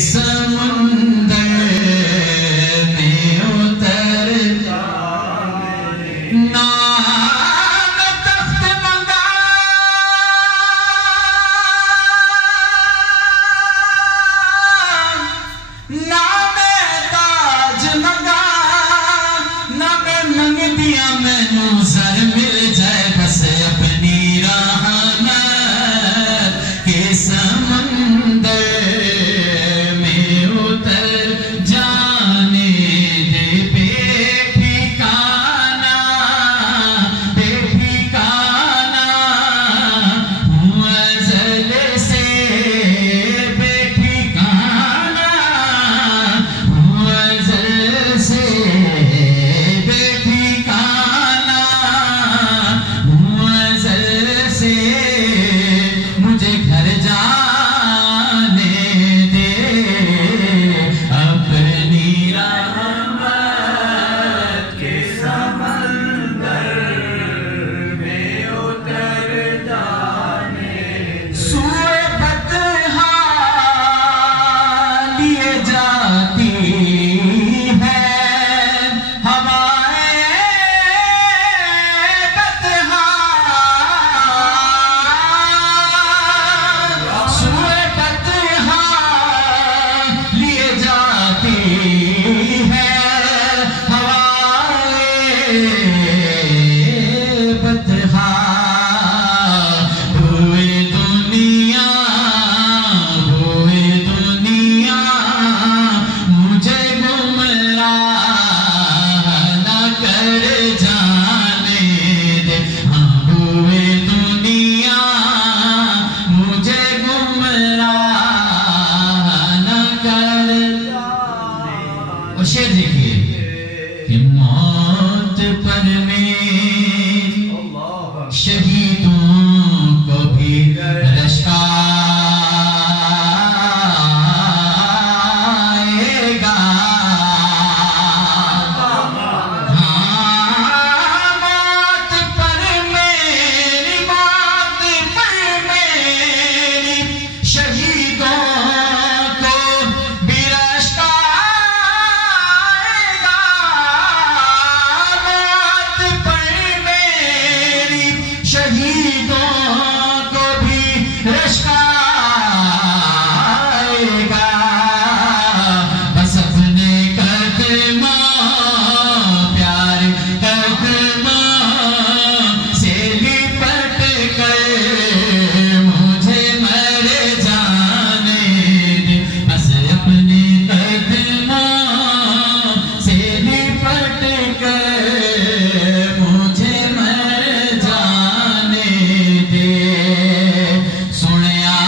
سمندر میں اتر نام تخت منگا نام تاج منگا نام منگ دیا مینو سر مل جائے بس اپنی رحمت کے سمندر میں اتر جانے دے بے ٹھکانا ہوں ازل سے بے ٹھکانا ہوں ازل سے بے ٹھکانا ہوں ازل سے مجھے گھر جانے دے اپنی رحمت کے سمندر میں اتر جانے سوئے بطحا لیے جاتی ہے ہوائیں بطحا سوئے بطحا لیے جاتی ہے ہوائیں بطحا ہوئے دنیا مجھے گمراہ نہ کر جانے دے ہوئے دنیا مجھے گمراہ نہ کر اور شعر دیکھیے کہ موت پر میں شہیدوں کو بھی رشک آئے گا موت پر میری شہیدوں کو بھی رشک آئے گا موت پر میری شہیدوں کو بھی رشک آئے گا بس اپنے قدموں پیارے قدموں سے لپٹ کر مجھے مر جانے دے بس اپنے قدموں سے لپٹ کر مجھے مر جانے دے سنیا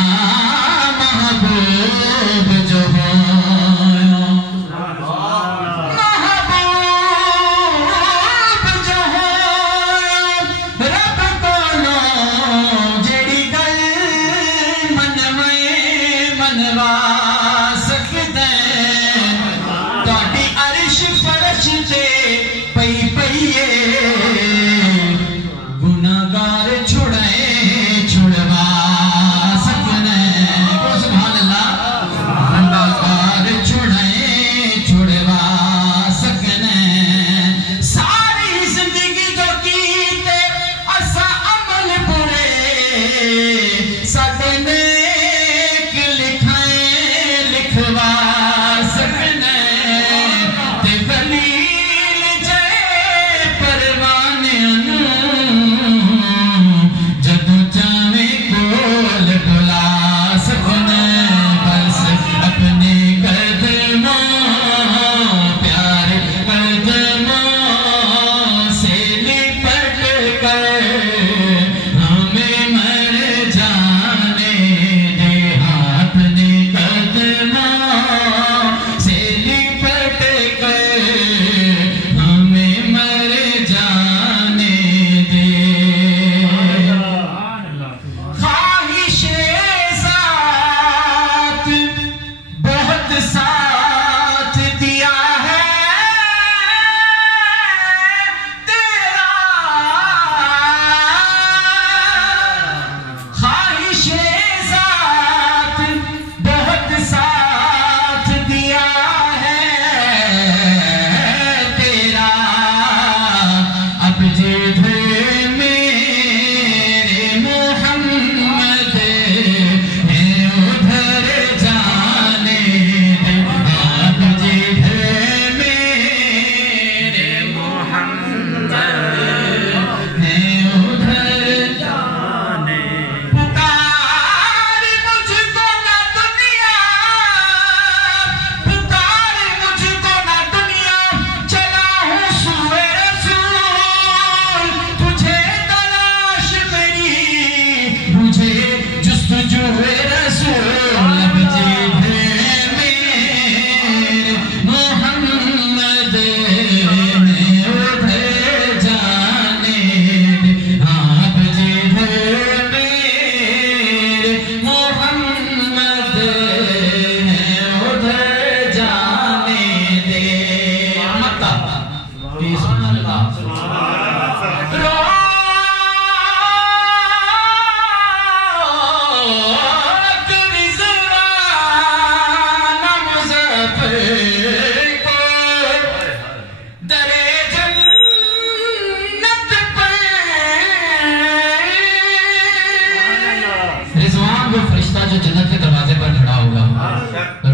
جو جنت کے دروازے پر کھڑا ہوگا،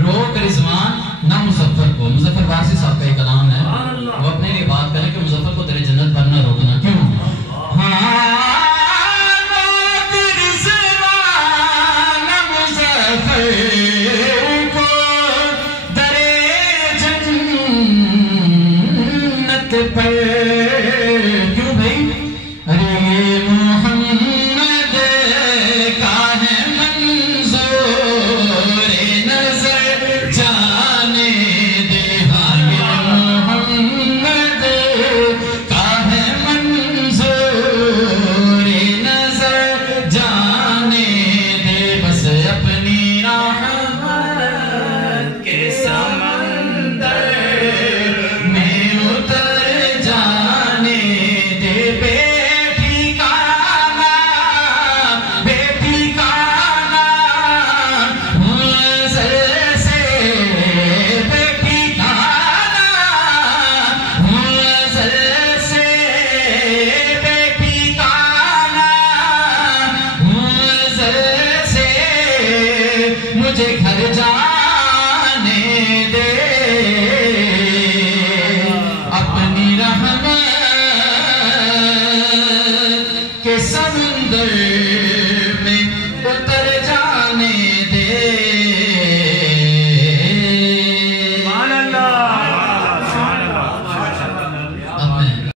روک رضوان نہ مظفر کو. مظفر وارسی صاحب کا ایک کلام ہے، وہ اپنے لیے بات کریں کہ مظفر کو تیرے جنت پر نہ روکنا. کیوں؟ روک رضوان مظفر کو درے جنت پر. کیوں بھائی؟ ارے محمد کا ہے منظور نظر جانے دے. محمد کا ہے منظور نظر جانے دے. بس اپنی رحمت کے سمندر میں اتر جانے دے. بے ٹھکانہ منزل سے، بے ٹھکانہ منزل سے، بے ٹھکانہ منزل سے مجھے گھر جانے دے.